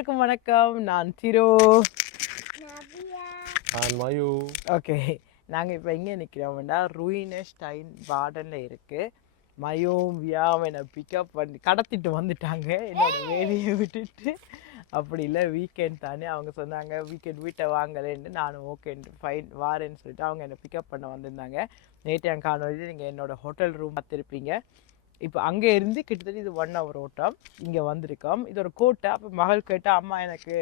வணக்கம் வணக்கம். நான் திரு. நான் மயு. ஓகே. நாங்கள் இப்போ எங்கே நிற்கிறோம்னா ரூயினஸ்டைன் கார்டனில் இருக்குது மயும் வியாவும் என்னை பிக்கப் பண்ணி கடத்திட்டு வந்துட்டாங்க. என்னோட வேலையை விட்டுட்டு. அப்படி இல்லை வீக்கெண்ட் தானே. அவங்க சொன்னாங்க வீக்கெண்ட் வீட்டை வாங்கலேன்னு நானும் ஓகேன்ட்டு ஃபைன் வாரேன்னு சொல்லிட்டு அவங்க என்னை பிக்கப் பண்ண வந்திருந்தாங்க. நேற்று என் காணொலி நீங்கள் என்னோட ஹோட்டல் ரூம் பார்த்துருப்பீங்க. இப்போ அங்கே இருந்து கிட்டத்தட்ட இது ஒன் ஹவர் ஓட்டம். இங்கே வந்திருக்கோம். இது ஒரு கோட்டை. அப்போ மகள் கேட்டால் அம்மா எனக்கு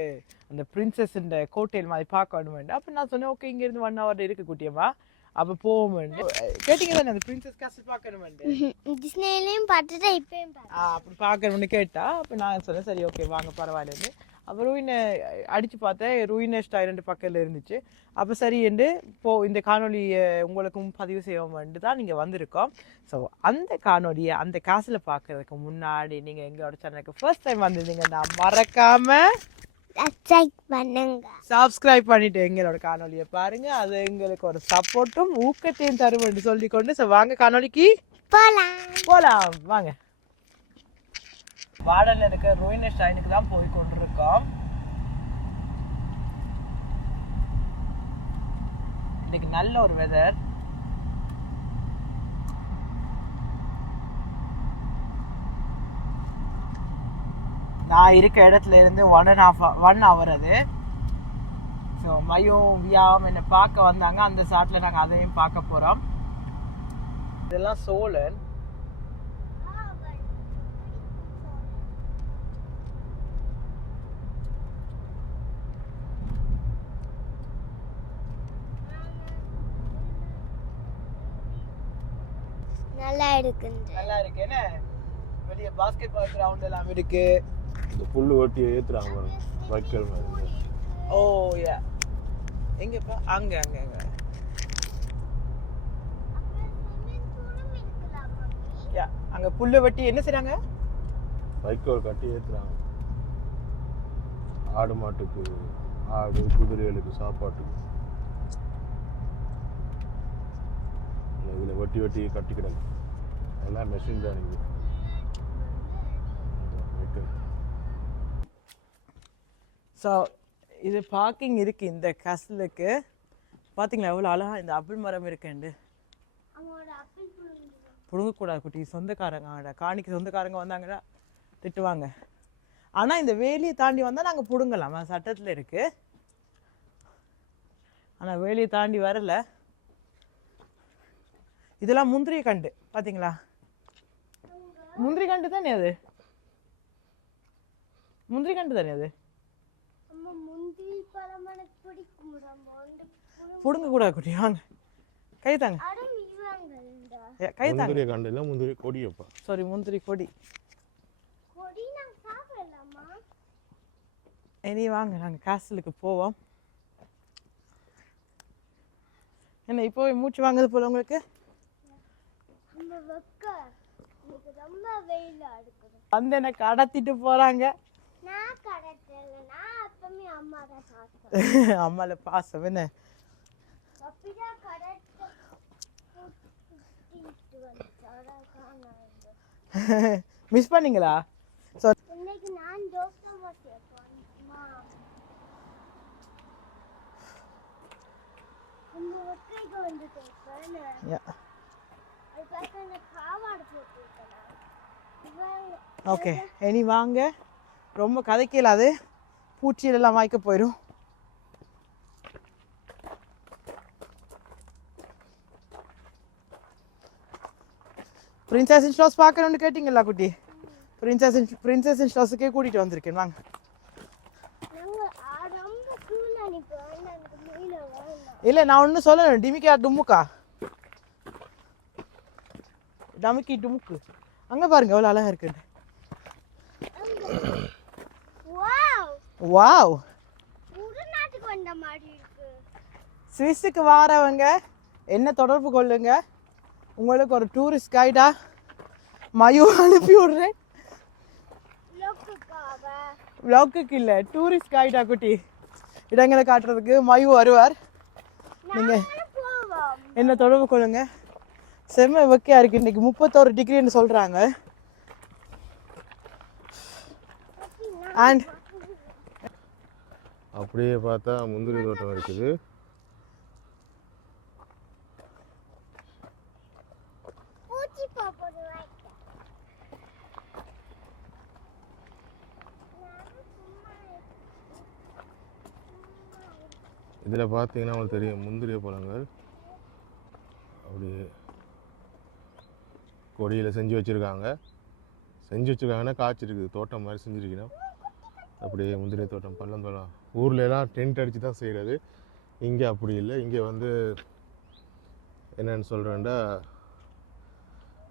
அந்த பிரின்சஸ் இந்த கோட்டையில் மாதிரி பார்க்க வேணும் அப்போ நான் சொன்னேன் ஓகே இங்கேருந்து ஒன் ஹவர் இருக்கு குட்டியம்மா. அப்போ போவோம் கேட்டீங்க தானே அந்த பிரின்சஸ் கேசல் பார்க்கணுமெண்டு டிஸ்னேலையும் பார்த்துட்டு இப்பயும் ஆ அப்படி பார்க்கணும்னு கேட்டா அப்போ நான் சொன்னேன் சரி ஓகே வாங்க பரவாயில்லன்னு. அப்போ ரூயினை அடித்து பார்த்தேன். ரூயின ஸ்டைலண்ட் பக்கத்தில் இருந்துச்சு. அப்போ சரி என்று போ இந்த காணொலியை உங்களுக்கும் பதிவு செய்வோம்ட்டு தான் நீங்கள் வந்திருக்கோம். ஸோ அந்த காணொலியை அந்த காசில் பார்க்கறதுக்கு முன்னாடி நீங்கள் எங்களோட சேனலுக்கு ஃபர்ஸ்ட் டைம் வந்திருந்தீங்கன்னா மறக்காமல் சப்ஸ்கிரைப் பண்ணுங்க. சப்ஸ்கிரைப் பண்ணிட்டு எங்களோட காணொலியை பாருங்க. அது எங்களுக்கு ஒரு சப்போர்ட்டும் ஊக்கத்தையும் தரும் என்று சொல்லிக்கொண்டு ஸோ வாங்க காணொலிக்கு போலாம். போலாம். வாங்க. வாடல்ல இருக்க ரோயின ஷைனுக்கு தான் போய் கொண்டிருக்கோம். இன்னைக்கு நல்ல ஒரு வெதர் நான் இருக்க இடத்துல இருந்து one and half one hour அது. ஸோ மயம் வியாவும் என்னை பார்க்க வந்தாங்க. அந்த சாட்டில் நாங்கள் அதையும் பார்க்க போகிறோம் இதெல்லாம் சோழன். நல்லா இருக்குன்ற நல்லா இருக்கு என்ன? வெளிய பாஸ்கெட் பால் கிரவுண்ட் எல்லாம் இருக்கு. இந்த புல்லு ஓட்டி ஏத்துறாங்க பாருங்க. வைக்கல் மாதிரி. ஓ யா எங்கப்பா? அங்க அங்க அங்க. யா அங்க புல்ல வெட்டி என்ன செய்றாங்க? வைக்கோல் கட்டி ஏத்துறாங்க. ஆடு மாட்டுக்கு ஆடு குதிரைகளுக்கு சாப்பாட்டுக்கு. இதில் வெட்டி வெட்டி கட்டி கிடக்கு எல்லாம் மெஷின் தான் இது வைக்கோல் ஸோ இது பார்க்கிங் இருக்கு இந்த கசலுக்கு. பாத்தீங்களா எவ்வளோ அழகா இந்த அப்பிள் மரம் இருக்குண்டு புடுங்கக்கூடாது குட்டி. சொந்தக்காரங்க காணிக்கு சொந்தக்காரங்க வந்தாங்கன்னா திட்டுவாங்க. ஆனா இந்த வேலியை தாண்டி வந்தா நாங்க புடுங்கலாம். சட்டத்துல இருக்கு. ஆனா வேலியை தாண்டி வரல. இதெல்லாம் முந்திரி கண்டு. பாத்தீங்களா முந்திரி கண்டு தானே அது முந்திரி கண்டு தானே அது அம்மா முந்திரி பழம் எனக்கு பிடிக்கும் ரொம்ப வந்து புடுங்க கூடாது குட்டி வாங்க. கை தாங்க. கை தாங்க. முந்திரி கண்டில முந்திரி கொடியப்பா சாரி முந்திரி கொடி. கொடி இனி வாங்க நாங்கள் காசலுக்கு போவோம். என்ன இப்போ மூச்சு வாங்குது போல உங்களுக்கு? ரொம்ப வெயிலா இருக்குது. வந்து என்ன கடத்திட்டு போறாங்க. நான் கடத்தல நான் அப்பமே அம்மா தான் சாப்பிட்டேன் அம்மால பாசம் என்ன? அப்படிதான் கடத்த மிஸ் பண்ணீங்களா? ஸோ இன்னைக்கு நான் தோசை வந்து கேட்பேன் அது பார்க்க எனக்கு காவாடு போட்டுருக்கேன் இவன் ஓகே இனி வாங்க. ரொம்ப கதைக்கல அது பூச்சியிலெல்லாம் வாய்க்க போயிடும் பிரின்சஸ் ஸ்டோஸ் பார்க்கணும்னு கேட்டிங்களா குட்டி? பிரின்சஸ் பிரின்சஸ் ஸ்டோஸுக்கே கூட்டிகிட்டு வந்திருக்கேன். வாங்க. இல்லை நான் ஒன்றும் சொல்லணும் டிமிக்கா டுமுக்கா டமுக்கி டுமுக்கு அங்கே பாருங்க எவ்வளோ அழகா இருக்குன்னு. வாவ். சுவிஸுக்கு வாரவங்க என்ன தொடர்பு கொள்ளுங்க. உங்களுக்கு ஒரு டூரிஸ்ட் கைடா மயு அனுப்பி விடுறேன். விளக்குக்கு இல்லை டூரிஸ்ட் கைடா குட்டி. இடங்களை காட்டுறதுக்கு மயு வருவார். நீங்கள் என்ன தொடர்பு கொள்ளுங்க. செம்ம வெக்கையா இருக்கு. இன்னைக்கு முப்பத்தோரு டிகிரின்னு சொல்றாங்க. அண்ட் அப்படியே பார்த்தா முந்திரி தோட்டம் இருக்குது. இதில் பார்த்தீங்கன்னா உங்களுக்கு தெரியும் முந்திரிய பழங்கள். அப்படியே. கொடியில் செஞ்சு வச்சுருக்காங்க. செஞ்சு வச்சுருக்காங்கன்னா காய்ச்சிருக்குது தோட்டம் மாதிரி செஞ்சுருக்கணும். அப்படியே முந்திரி தோட்டம் பள்ளம் தோட்டம். ஊர்ல டென்ட் அடித்து தான் செய்கிறது இங்கே அப்படி இல்லை. இங்கே வந்து என்னென்னு சொல்கிறேன்டா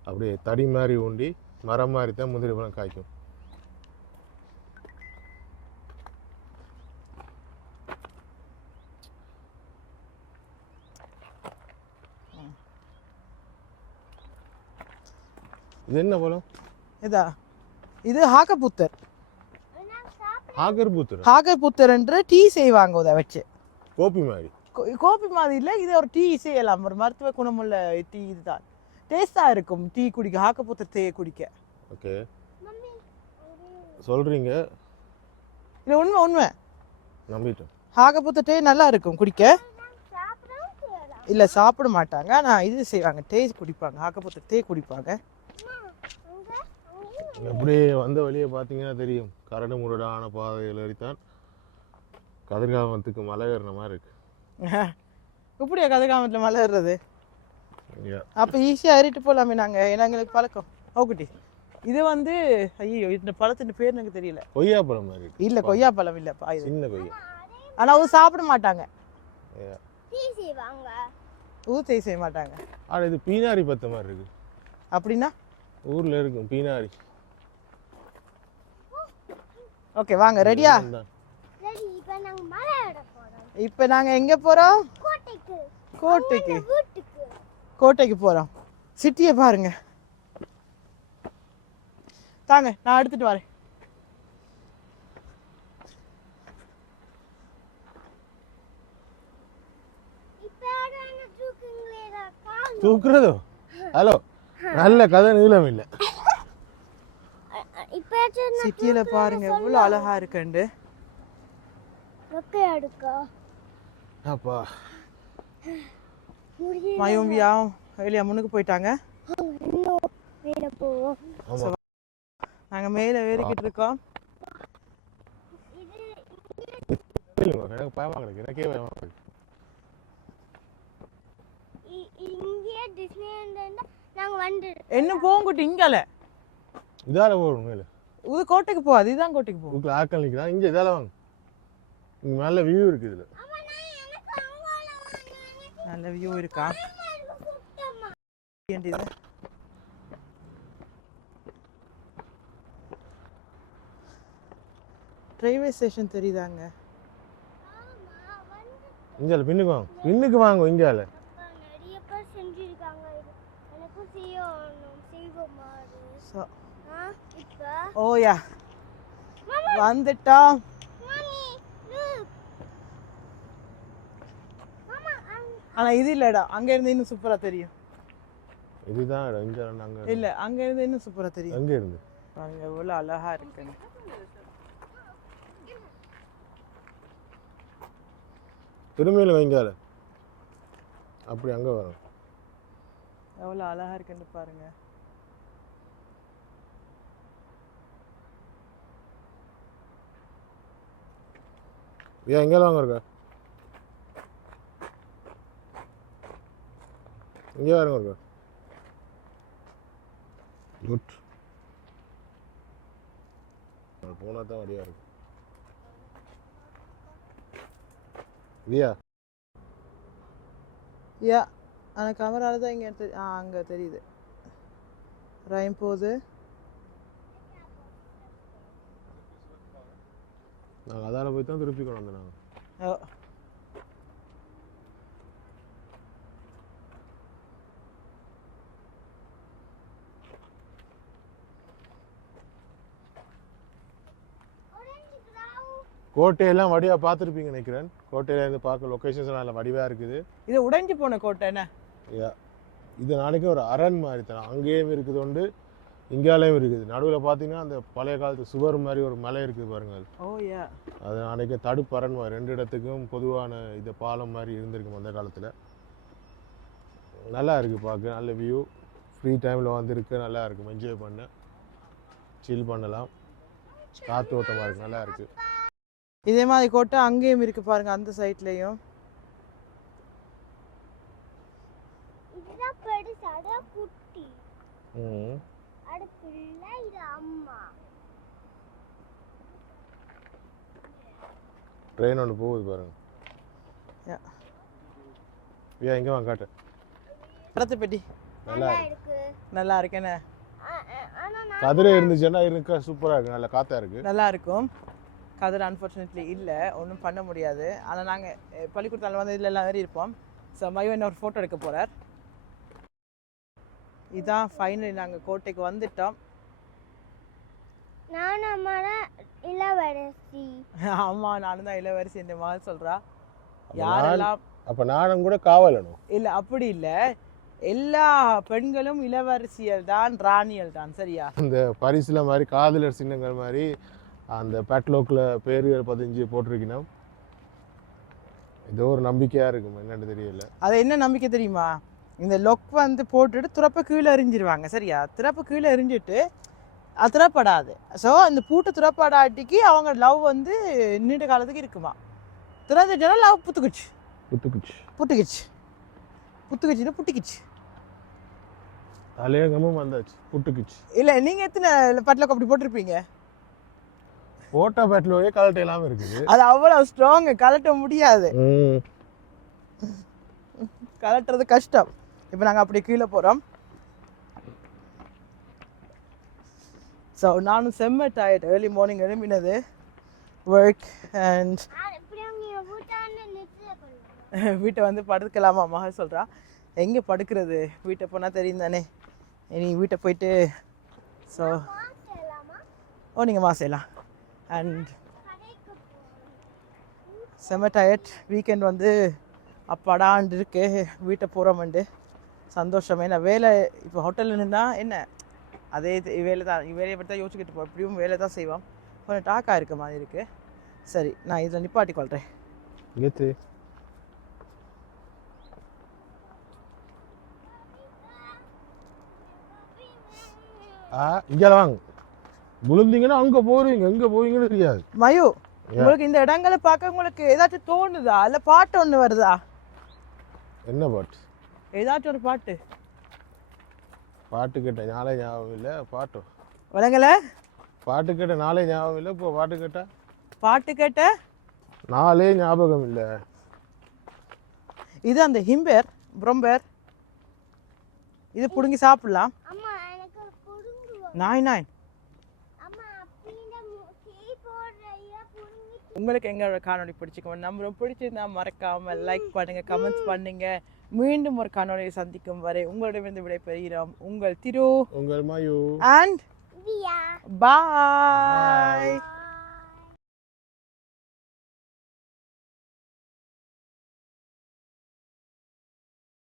அப்படியே தடி மாதிரி ஊண்டி மரம் மாதிரி தான் முந்திரி பழம் காய்க்கும். இது என்ன பழம்? இதா. இது ஹாக்கப்புத்தர் நான் சாப்பிட ஆகர் பூத்துரு ஹாக்கப்புத்தர் என்று டீ செய்வாங்க இதை வச்சு. கோப்பி மாதிரி. கோபி மாதிரி இல்லை இது ஒரு டீ செய்யலாம். ஒரு மருத்துவ குணமுள்ள டீ இதுதான். டேஸ்டாக இருக்கும் டீ குடிக்க ஹாக்கப்புத்தர் டீ குடிக்க. ஓகே. சொல்கிறீங்க இது உண்மை உண்மை. நம்பிட்டேன். ஹாக்கப்புத்தர் டீ நல்லா இருக்கும் குடிக்க. இல்லை சாப்பிட மாட்டாங்க. ஆனால் இது செய்வாங்க. டீ குடிப்பாங்க. ஹாக்கப்புத்தர் டீ குடிப்பாங்க. அப்படியே வந்த வழியை பார்த்தீங்கன்னா தெரியும். கரடு முரடான பாதையில் ஏறித்தான் கதிர்காமத்துக்கு மலை ஏறின மாதிரி இருக்கு. இப்படியா கதிர்காமத்தில் மலை ஏறுறது. அப்போ ஈஸியாக ஏறிட்டு போகலாமே நாங்கள் ஏன்னா எங்களுக்கு பழக்கம். ஓகுட்டி இது வந்து ஐயோ இந்த பழத்தின் பேர் எனக்கு தெரியல. கொய்யாப்பழம் மாதிரி இருக்கு. இல்லை கொய்யா பழம் இல்லைப்பா இது. சின்ன கொய்யா. ஆனால் அவங்க சாப்பிட மாட்டாங்க. ஊத்தை செய்ய மாட்டாங்க. ஆனா இது பீனாரி பத்த மாதிரி இருக்கு. அப்படின்னா? ஊர்ல இருக்கும் பீனாரி. ஓகே வாங்க ரெடியா? இப்போ நாங்க மலை ஏற போறோம். இப்போ நாங்கள் எங்கே போகிறோம் கோட்டைக்கு. கோட்டைக்கு. போகிறோம் சிட்டியை பாருங்க. தாங்க நான் எடுத்துட்டு வரேன். இப்போ யாரும் என்ன தூக்குங்களேடா? கால் தூக்குறதோ? ஹலோ நல்ல கதை நீளம் இல்லை. சிட்டியில் பாருங்க எவ்வளோ அழகா இருக்குண்டு அப்பா மயூம்பியாவும் வெளியா முன்னுக்கு போயிட்டாங்க. இன்னும் மேலே ஏறிக்கிட்டு இருக்கோம். எனக்கு பயமா கிடக்கு எனக்கே பயமா கிடக்கு இ- இங்கே டிஸ்னிலேண்ட் நாங்கள் வந்து என்ன போங்குட்டி இங்கால? இதால போகணும் மேலே. இது கோட்டைக்கு போகாது இதுதான் கோட்டைக்கு போகும் ஊக்கில் ஆக்கள் நிற்கிறான் இங்கே இதால வாங்க. இங்கே நல்ல வியூ இருக்குது இதில். எனக்கு அங்கால வாங்க நல்ல வியூ இருக்கா? வேண்டியது. ரயில்வே ஸ்டேஷன் தெரியுதாங்க? ஆமா வந்து இங்கே பின்னுக்கு வாங்க. பின்னுக்கு வாங்க இங்கால. அப்பா நிறைய பேர் செஞ்சிருக்காங்க. இது எனக்கும் செய்யணும் செய்வோமா ஓயா வந்துட்டோம் ஆனா இது இல்லடா. அங்க இருந்து இன்னும் சூப்பரா தெரியும். இதுதான் இடம் இங்கே அங்கே. இல்ல அங்க இருந்து இன்னும் சூப்பரா தெரியும். அங்கே இருந்து பாருங்க எவ்வளவு அழகா இருக்குன்னு. திரும்பியில் வைங்கால அப்படி அங்கே வரும். எவ்வளவு அழகா இருக்குன்னு பாருங்க. ஏன் எங்கெல்லாம் வாங்க இருக்கா இங்கே வாருங்க இருக்கா குட் போனால் தான் வழியாக இருக்கும். இல்லையா யா ஆனா கேமரால தான் இங்க தெரி- ஆ அங்க தெரியுது. ரைம் போகுது. நாங்கள் அதால் போய் தான் திருப்பி கொண்டு வந்தோம் நாங்கள் கோட்டையெல்லாம் வடிவாக பார்த்துருப்பீங்க நினைக்கிறேன். கோட்டையில இருந்து பார்க்க லொக்கேஷன்ஸ் நல்ல வடிவாக இருக்குது. இது உடைஞ்சு போன கோட்டை என்ன? இது நாளைக்கு ஒரு அரண் மாதிரி தான் அங்கேயும் இருக்குது உண்டு. இங்காலையும் இருக்குது. நடுவில் பார்த்தீங்கன்னா அந்த பழைய காலத்து சுவர் மாதிரி ஒரு மலை இருக்குது பாருங்கள். அது அன்றைக்கி தடுப்பரண் மாதிரி ரெண்டு இடத்துக்கும் பொதுவான இது பாலம் மாதிரி இருந்திருக்கும் அந்த காலத்தில். நல்லா இருக்குது பார்க்க நல்ல வியூ ஃப்ரீ டைமில் வந்திருக்கு நல்லா இருக்கும் என்ஜாய் பண்ண. சில் பண்ணலாம். காத்தோட்டமாக இருக்குது நல்லா இருக்குது இதே மாதிரி கோட்டை அங்கேயும் இருக்கு பாருங்க அந்த சைட்லயும் ம். அட பிள்ளை இது அம்மா. ட்ரெயின் ஒன்று போகுது பாருங்க. ஏன் எங்கே வாங்க காட்டு. படத்து பெட்டி. நல்லா நல்லா இருக்கு. இருக்கு. நல்லா நான் கதிரை இருந்துச்சுன்னா இருக்க சூப்பராக இருக்குது நல்லா காற்றா இருக்குது நல்லா இருக்கும். கதிர் அன்ஃபார்ச்சுனேட்லி இல்லை ஒன்றும் பண்ண முடியாது. ஆனால் நாங்கள் பள்ளிக்கூடத்தால் வந்து இதில் எல்லாம் இருப்போம். ஸோ மையோ என்ன ஒரு ஃபோட்டோ எடுக்க போகிறார் இதான் ஃபைனலி நாங்கள் கோட்டைக்கு வந்துட்டோம். நான் இளவரசி. ஆமாம் நானும் தான் இளவரசி இந்த மாதிரி அப்ப யாரெல்லாம் அப்போ நானும் கூட காவலனும் இல்லை அப்படி இல்லை. எல்லா பெண்களும் இளவரசியல் தான் ராணியல் தான் சரியா? இந்த பரிசுல மாதிரி காதலர் சின்னங்கள் மாதிரி அந்த பேட்லோக்கில் பேர்கள் பதிஞ்சு போட்டிருக்கணும். ஏதோ ஒரு நம்பிக்கையாக இருக்கும் என்னன்னு தெரியல. அது என்ன நம்பிக்கை தெரியுமா? இந்த லொக் வந்து போட்டுட்டு துறப்ப கீழே எறிஞ்சிருவாங்க. சரியா? திறப்ப கீழே எறிஞ்சிட்டு அது திறப்படாது. ஸோ அந்த பூட்டு திறப்படாட்டிக்கு அவங்க லவ் வந்து நீண்ட காலத்துக்கு இருக்குமா? திறந்துட்டா லவ் புத்துக்குச்சு. குத்துக்குச்சு புட்டுக்குச்சு புத்துக்குச்சுன்னு புட்டிக்குச்சு. தலையங்கமும் வந்தாச்சு. புட்டுக்குச்சு. இல்லை நீங்கள் எத்தனை பட்டில் அப்படி போட்டிருப்பீங்க? போட்டா பேட்லோயே கலட்டை இல்லாமல் இருக்குது. அது அவ்வளோ ஸ்ட்ராங்கு கலட்ட முடியாது. கலட்டுறது கஷ்டம். இப்போ நாங்கள் அப்படி கீழே போகிறோம் ஸோ நானும் செம்ம டயர்ட் ஏர்லி மார்னிங் எழுப்பினது ஒர்க் அண்ட் வீட்டை வந்து படுக்கலாமா மக சொல்கிறா எங்கே படுக்கிறது? வீட்டை போனால் தெரியும் தானே. இனி வீட்டை போயிட்டு ஸோ ஓ நீங்கள் மாசையலாம் அண்ட் கடைக்கு போறோம் செம்ம டயர்ட் வீக்கெண்ட் வந்து அப்பாடாண்டு இருக்கு. வீட்டை போகிறோம்ண்டு சந்தோஷம். ஏன்னா வேலை இப்போ ஹோட்டலில் நின்னா என்ன? அதே இது வேலை தான். வேலையை பற்றி தான் யோசிச்சுக்கிட்டு போகிறோம் எப்படியும் வேலை தான் செய்வோம் கொஞ்சம் டாக்காக இருக்க மாதிரி இருக்குது சரி நான் இதில் நிப்பாட்டி கொள்கிறேன் கெத்து ஆ இங்கே வாங்க. விழுந்தீங்கன்னா அங்கே போகிறீங்க எங்கே போவீங்கன்னு தெரியாது. மயு உங்களுக்கு இந்த இடங்களை பார்க்க உங்களுக்கு ஏதாச்சும் தோணுதா? இல்லை பாட்டு ஒன்று வருதா? என்ன பாட்டு? ஏதாச்சும் ஒரு பாட்டு. பாட்டு கேட்ட நாளே ஞாபகம் இல்லை பாட்டு. விளங்கலை? பாட்டு கேட்ட நாளே ஞாபகம் இல்லை இப்போ பாட்டு கேட்டா. பாட்டு கேட்ட? நாளே ஞாபகம் இல்லை. இது அந்த ஹிம்பேர் பிரம்பேர். இது பிடுங்கி சாப்பிடலாம். நாய் நாய். உங்களுக்கு எங்களோட காணொளி பிடிச்சிக்கணும் நம்பரும் பிடிச்சிருந்தா மறக்காம லைக் பண்ணுங்க கமெண்ட்ஸ் பண்ணுங்க. மீண்டும் ஒரு காணொளியை சந்திக்கும் வரை உங்களிடமிருந்து விடைபெறுகிறோம். உங்கள் திரு உங்கள் மாயு. அண்ட் பாய்.